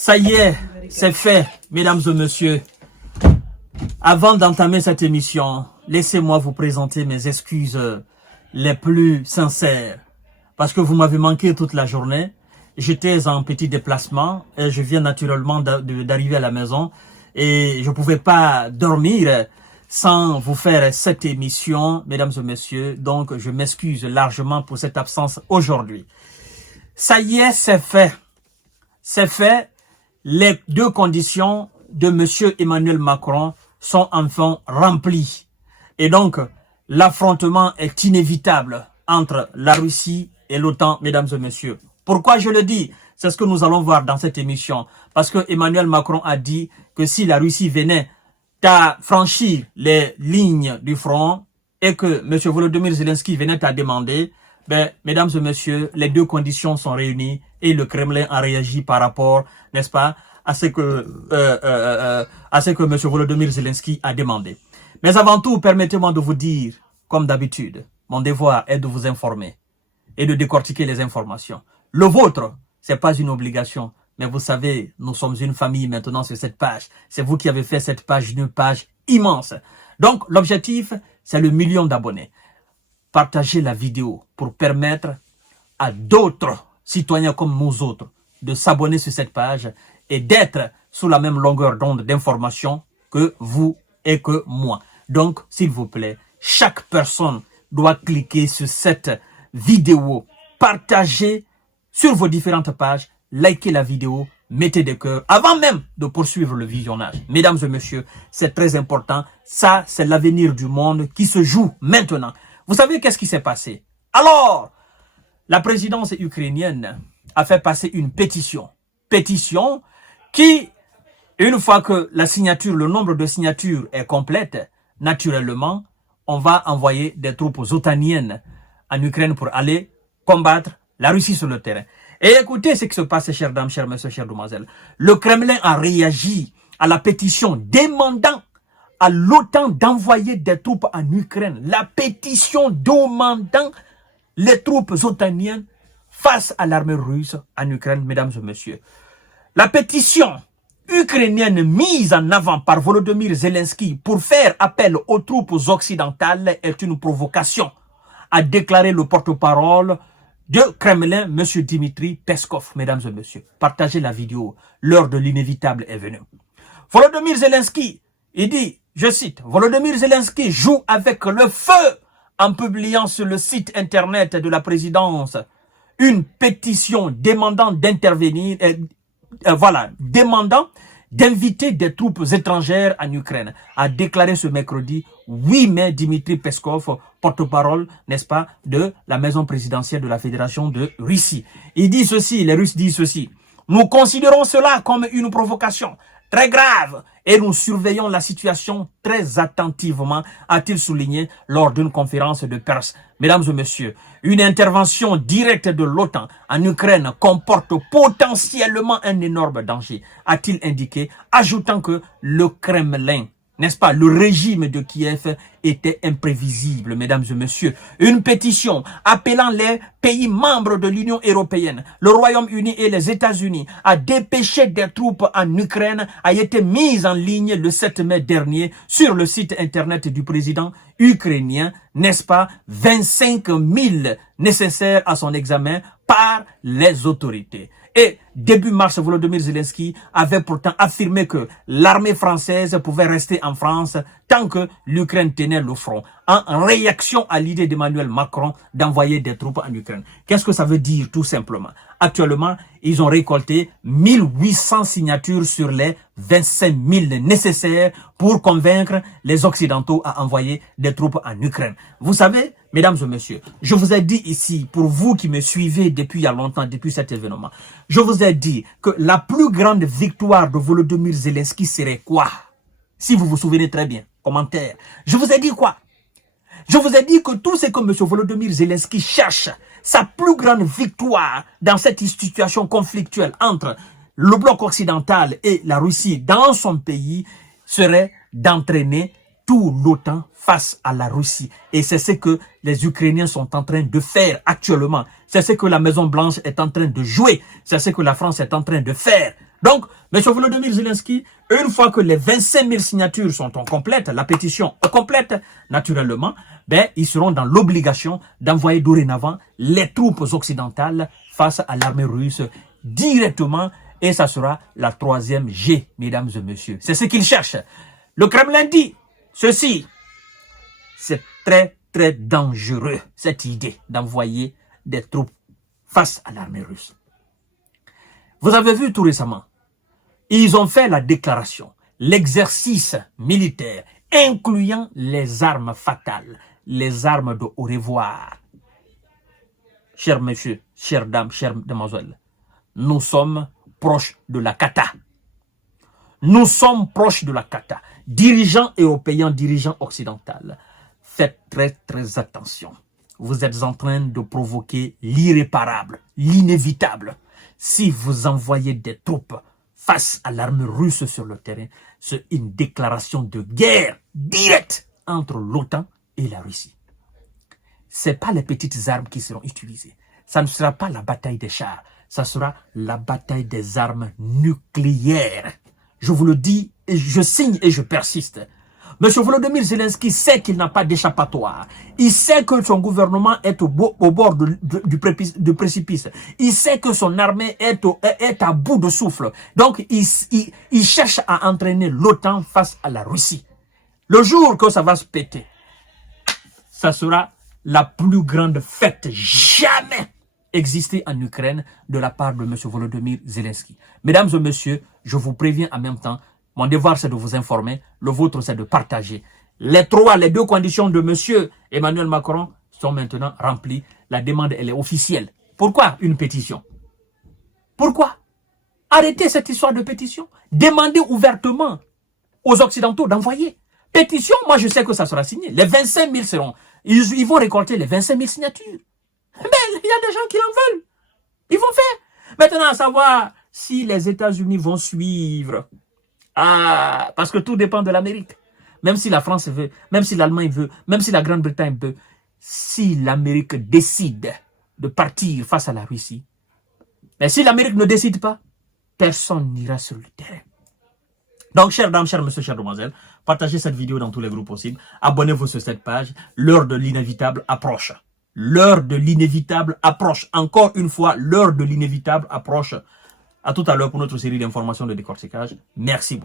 Ça y est, c'est fait, mesdames et messieurs. Avant d'entamer cette émission, laissez-moi vous présenter mes excuses les plus sincères. Parce que vous m'avez manqué toute la journée. J'étais en petit déplacement et je viens naturellement d'arriver à la maison. Et je ne pouvais pas dormir sans vous faire cette émission, mesdames et messieurs. Donc, je m'excuse largement pour cette absence aujourd'hui. Ça y est, c'est fait. C'est fait. Les deux conditions de monsieur Emmanuel Macron sont enfin remplies. Et donc, l'affrontement est inévitable entre la Russie et l'OTAN, mesdames et messieurs. Pourquoi je le dis? C'est ce que nous allons voir dans cette émission. Parce que Emmanuel Macron a dit que si la Russie venait à franchir les lignes du front et que M. Volodymyr Zelensky venait à demander, ben, mesdames et messieurs, les deux conditions sont réunies et le Kremlin a réagi par rapport, n'est-ce pas, à ce que M. Volodymyr Zelensky a demandé. Mais avant tout, permettez-moi de vous dire, comme d'habitude, mon devoir est de vous informer et de décortiquer les informations. Le vôtre, c'est pas une obligation, mais vous savez, nous sommes une famille maintenant sur cette page. C'est vous qui avez fait cette page une page immense. Donc, l'objectif, c'est le 1 million d'abonnés. Partagez la vidéo pour permettre à d'autres citoyens comme nous autres de s'abonner sur cette page et d'être sous la même longueur d'onde d'information que vous et que moi. Donc, s'il vous plaît, chaque personne doit cliquer sur cette vidéo, partager sur vos différentes pages, likez la vidéo, mettez des cœurs avant même de poursuivre le visionnage. Mesdames et messieurs, c'est très important. Ça, c'est l'avenir du monde qui se joue maintenant. Vous savez qu'est-ce qui s'est passé? Alors, la présidence ukrainienne a fait passer une pétition. Pétition qui, une fois que la signature, le nombre de signatures est complète, naturellement, on va envoyer des troupes otaniennes en Ukraine pour aller combattre la Russie sur le terrain. Et écoutez ce qui se passe, chères dames, chers messieurs, chères demoiselles. Le Kremlin a réagi à la pétition demandant à l'OTAN d'envoyer des troupes en Ukraine. La pétition demandant les troupes otaniennes face à l'armée russe en Ukraine, mesdames et messieurs. La pétition ukrainienne mise en avant par Volodymyr Zelensky pour faire appel aux troupes occidentales est une provocation, a déclaré le porte-parole de Kremlin, M. Dmitry Peskov, mesdames et messieurs. Partagez la vidéo, l'heure de l'inévitable est venue. Volodymyr Zelensky, il dit, je cite, Volodymyr Zelensky joue avec le feu en publiant sur le site internet de la présidence une pétition demandant d'intervenir, demandant d'inviter des troupes étrangères en Ukraine, a déclaré ce mercredi 8 mai Dmitry Peskov, porte-parole, n'est-ce pas, de la maison présidentielle de la Fédération de Russie. Il dit ceci, les Russes disent ceci, nous considérons cela comme une provocation très grave et nous surveillons la situation très attentivement, a-t-il souligné lors d'une conférence de presse. Mesdames et messieurs, une intervention directe de l'OTAN en Ukraine comporte potentiellement un énorme danger, a-t-il indiqué, ajoutant que le Kremlin, n'est-ce pas, le régime de Kiev était imprévisible, mesdames et messieurs. Une pétition appelant les pays membres de l'Union européenne, le Royaume-Uni et les États-Unis à dépêcher des troupes en Ukraine a été mise en ligne le 7 mai dernier sur le site internet du président ukrainien, n'est-ce pas, 25 000 nécessaires à son examen par les autorités. Et début mars, Volodymyr Zelensky avait pourtant affirmé que l'armée française pouvait rester en France tant que l'Ukraine tenait le front, en réaction à l'idée d'Emmanuel Macron d'envoyer des troupes en Ukraine. Qu'est-ce que ça veut dire tout simplement? Actuellement, ils ont récolté 1800 signatures sur les 25 000 nécessaires pour convaincre les Occidentaux à envoyer des troupes en Ukraine. Vous savez, mesdames et messieurs, je vous ai dit ici, pour vous qui me suivez depuis il y a longtemps, depuis cet événement, je vous ai dit que la plus grande victoire de Volodymyr Zelensky serait quoi? Si vous vous souvenez très bien, commentaire. Je vous ai dit quoi? Je vous ai dit que tout ce que M. Volodymyr Zelensky cherche, sa plus grande victoire dans cette situation conflictuelle entre le bloc occidental et la Russie dans son pays serait d'entraîner tout l'OTAN face à la Russie. Et c'est ce que les Ukrainiens sont en train de faire actuellement. C'est ce que la Maison-Blanche est en train de jouer. C'est ce que la France est en train de faire. Donc, M. Volodymyr Zelensky, une fois que les 25 000 signatures sont complètes, la pétition est complète, naturellement, ben, ils seront dans l'obligation d'envoyer dorénavant les troupes occidentales face à l'armée russe directement. Et ça sera la 3e G, mesdames et messieurs. C'est ce qu'ils cherchent. Le Kremlin dit ceci. C'est très, très dangereux, cette idée d'envoyer des troupes face à l'armée russe. Vous avez vu tout récemment, ils ont fait la déclaration, l'exercice militaire, incluant les armes fatales, les armes de au revoir. Chers messieurs, chères dames, chères demoiselles, nous sommes proches de la cata. Nous sommes proches de la cata. Dirigeants européens, dirigeants occidentaux, faites très très attention. Vous êtes en train de provoquer l'irréparable, l'inévitable. Si vous envoyez des troupes face à l'armée russe sur le terrain, c'est une déclaration de guerre directe entre l'OTAN et la Russie. Ce n'est pas les petites armes qui seront utilisées. Ça ne sera pas la bataille des chars. Ça sera la bataille des armes nucléaires. Je vous le dis, et je signe et je persiste. M. Volodymyr Zelensky sait qu'il n'a pas d'échappatoire. Il sait que son gouvernement est au bord du précipice. Il sait que son armée est à bout de souffle. Donc, il cherche à entraîner l'OTAN face à la Russie. Le jour que ça va se péter, ça sera la plus grande fête jamais existée en Ukraine de la part de M. Volodymyr Zelensky. Mesdames et messieurs, je vous préviens en même temps, mon devoir, c'est de vous informer. Le vôtre, c'est de partager. Les deux conditions de M. Emmanuel Macron sont maintenant remplies. La demande, elle est officielle. Pourquoi une pétition? Pourquoi? Arrêtez cette histoire de pétition. Demandez ouvertement aux Occidentaux d'envoyer. Pétition, moi, je sais que ça sera signé. Les 25 000 seront... Ils vont récolter les 25 000 signatures. Mais il y a des gens qui en veulent. Ils vont faire. Maintenant, à savoir si les États-Unis vont suivre... Ah, parce que tout dépend de l'Amérique. Même si la France veut, même si l'Allemagne veut, même si la Grande-Bretagne veut, si l'Amérique décide de partir face à la Russie, mais si l'Amérique ne décide pas, personne n'ira sur le terrain. Donc, chères dames, chers messieurs, chères demoiselles, partagez cette vidéo dans tous les groupes possibles. Abonnez-vous sur cette page. L'heure de l'inévitable approche. L'heure de l'inévitable approche. Encore une fois, l'heure de l'inévitable approche. À tout à l'heure pour notre série d'informations de décortiquage. Merci beaucoup.